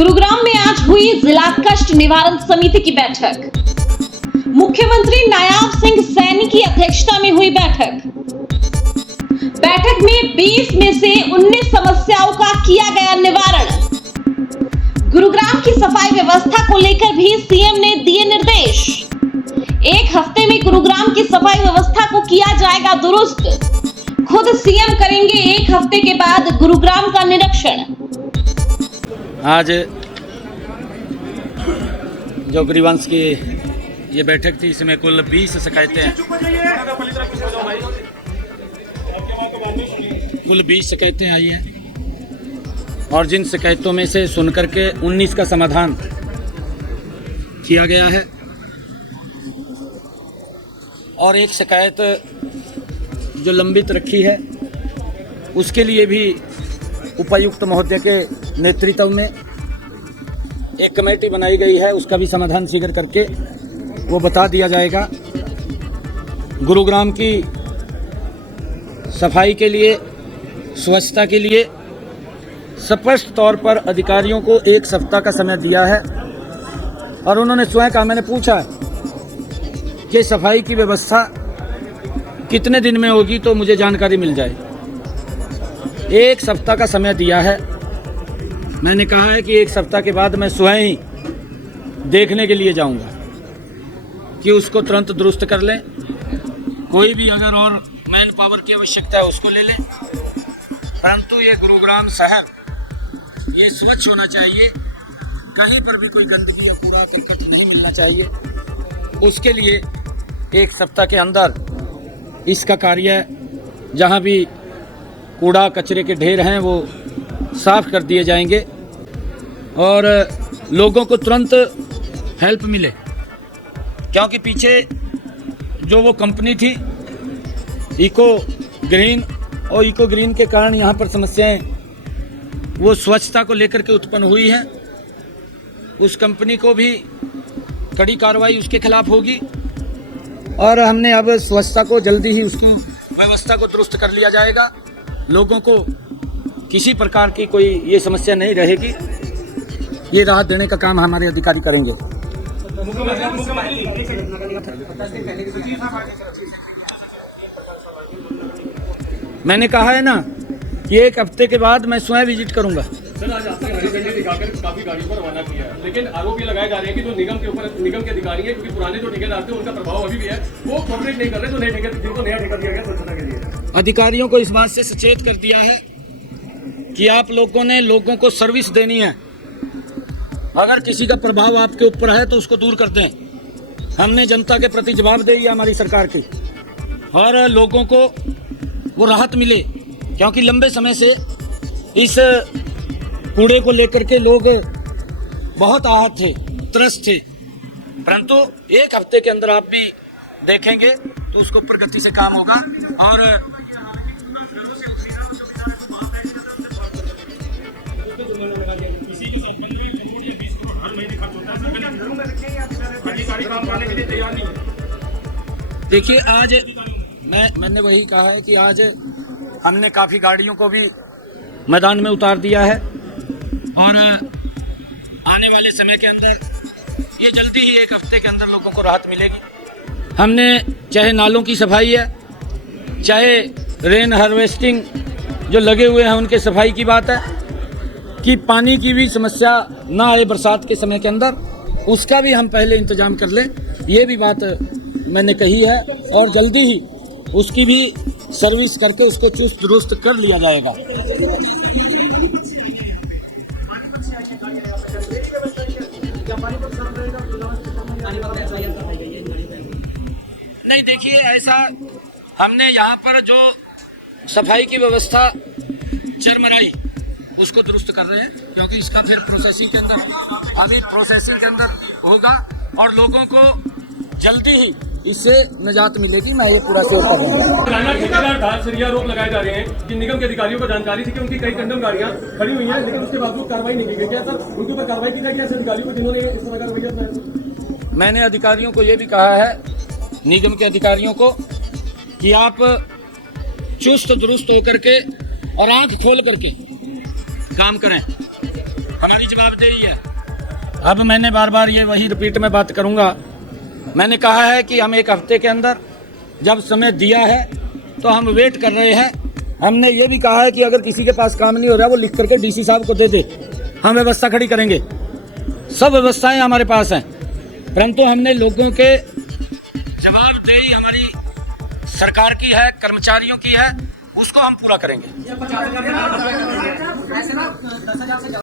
गुरुग्राम में आज हुई जिला कष्ट निवारण समिति की बैठक। मुख्यमंत्री नायाब सिंह सैनी की अध्यक्षता में हुई बैठक में 20 में से 19 समस्याओं का किया गया निवारण। गुरुग्राम की सफाई व्यवस्था को लेकर भी सीएम ने दिए निर्देश। एक हफ्ते में गुरुग्राम की सफाई व्यवस्था को किया जाएगा दुरुस्त। खुद सीएम करेंगे एक हफ्ते के बाद गुरुग्राम का निरीक्षण। आज जो गरीबवंश की ये बैठक थी, इसमें कुल 20 शिकायतें आई हैं और जिन शिकायतों में से सुनकर के 19 का समाधान किया गया है और एक शिकायत जो लंबित रखी है उसके लिए भी उपायुक्त महोदय के नेतृत्व में एक कमेटी बनाई गई है। उसका भी समाधान शीघ्र करके वो बता दिया जाएगा। गुरुग्राम की सफाई के लिए, स्वच्छता के लिए स्पष्ट तौर पर अधिकारियों को एक सप्ताह का समय दिया है और उन्होंने स्वयं कहा, मैंने पूछा कि सफाई की व्यवस्था कितने दिन में होगी तो मुझे जानकारी मिल जाए। एक सप्ताह का समय दिया है। मैंने कहा है कि एक सप्ताह के बाद मैं स्वयं ही देखने के लिए जाऊंगा कि उसको तुरंत दुरुस्त कर लें। कोई भी अगर और मैन पावर की आवश्यकता है उसको ले लें, परंतु ये गुरुग्राम शहर ये स्वच्छ होना चाहिए। कहीं पर भी कोई गंदगी या कूड़ा करकट नहीं मिलना चाहिए। उसके लिए एक सप्ताह के अंदर इसका कार्य, जहाँ भी कूड़ा कचरे के ढेर हैं वो साफ कर दिए जाएंगे और लोगों को तुरंत हेल्प मिले, क्योंकि पीछे जो वो कंपनी थी इको ग्रीन के कारण यहाँ पर समस्याएं वो स्वच्छता को लेकर के उत्पन्न हुई है। उस कंपनी को भी कड़ी कार्रवाई उसके खिलाफ होगी और हमने अब स्वच्छता को जल्दी ही उसकी व्यवस्था को दुरुस्त कर लिया जाएगा। लोगों को किसी प्रकार की कोई ये समस्या नहीं रहेगी। ये राहत देने का काम हमारे अधिकारी करेंगे। मैंने कहा है ना कि एक हफ्ते के बाद मैं स्वयं विजिट करूंगा। सर, आज आपने हरी झंडी दिखाकर काफी गाड़ियों पर रवाना किया है, लेकिन आरोप ये लगाए जा रहे हैं कि जो निगम के अधिकारी हैं, क्योंकि पुराने जो ठेकेदार थे उनका प्रभाव अभी भी है, वो कोऑपरेट नहीं कर रहे, जो नए ठेकेदार जिनको नया ठेका दिया गया स्वच्छता के लिए। अधिकारियों को इस बात से सचेत कर दिया है कि आप लोगों ने लोगों को सर्विस देनी है। अगर किसी का प्रभाव आपके ऊपर है तो उसको दूर कर दें। हमने जनता के प्रति जवाबदेही है हमारी सरकार की और लोगों को वो राहत मिले, क्योंकि लंबे समय से इस कूड़े को लेकर के लोग बहुत आहत थे, त्रस्त थे, परंतु एक हफ्ते के अंदर आप भी देखेंगे तो उसके ऊपर गति से काम होगा। और देखिए, आज मैंने वही कहा है कि आज हमने काफ़ी गाड़ियों को भी मैदान में उतार दिया है और आने वाले समय के अंदर ये जल्दी ही एक हफ्ते के अंदर लोगों को राहत मिलेगी। हमने चाहे नालों की सफाई है, चाहे रेन हार्वेस्टिंग जो लगे हुए हैं उनके सफाई की बात है कि पानी की भी समस्या ना आए बरसात के समय के अंदर, उसका भी हम पहले इंतजाम कर लें। ये भी बात मैंने कही है और जल्दी ही उसकी भी सर्विस करके उसको चुस्त दुरुस्त कर लिया जाएगा। नहीं, देखिए, ऐसा हमने यहाँ पर जो सफाई की व्यवस्था चरमराई उसको दुरुस्त कर रहे हैं, क्योंकि इसका फिर प्रोसेसिंग के अंदर होगा और लोगों को जल्दी ही इससे निजात मिलेगी। मैं ये पूरा श्योर कर रहा हूँ। सरिया आरोप लगाए जा रहे हैं कि निगम के अधिकारियों को जानकारी थी कि उनकी कई कंडम गाड़ियां खड़ी हुई हैं, लेकिन उसके बावजूद कार्रवाई नहीं की गई। क्या सर उनके ऊपर कार्रवाई की जाएगी ऐसे अधिकारियों को जिन्होंने इस तरह का रवैया अपनाया? मैंने अधिकारियों को ये भी कहा है, निगम के अधिकारियों को, कि आप चुस्त दुरुस्त होकर के और आंख खोल करके काम करें। हमारी जवाबदेही है। अब मैंने बार बार ये वही रिपीट में बात करूंगा, मैंने कहा है कि हम 1 हफ्ते के अंदर जब समय दिया है तो हम वेट कर रहे हैं। हमने ये भी कहा है कि अगर किसी के पास काम नहीं हो रहा वो लिख करके डीसी साहब को दे दे, हम व्यवस्था खड़ी करेंगे। सब व्यवस्थाएं हमारे पास हैं, परंतु हमने लोगों के जवाबदेही हमारी सरकार की है, कर्मचारियों की है, उसको हम पूरा करेंगे।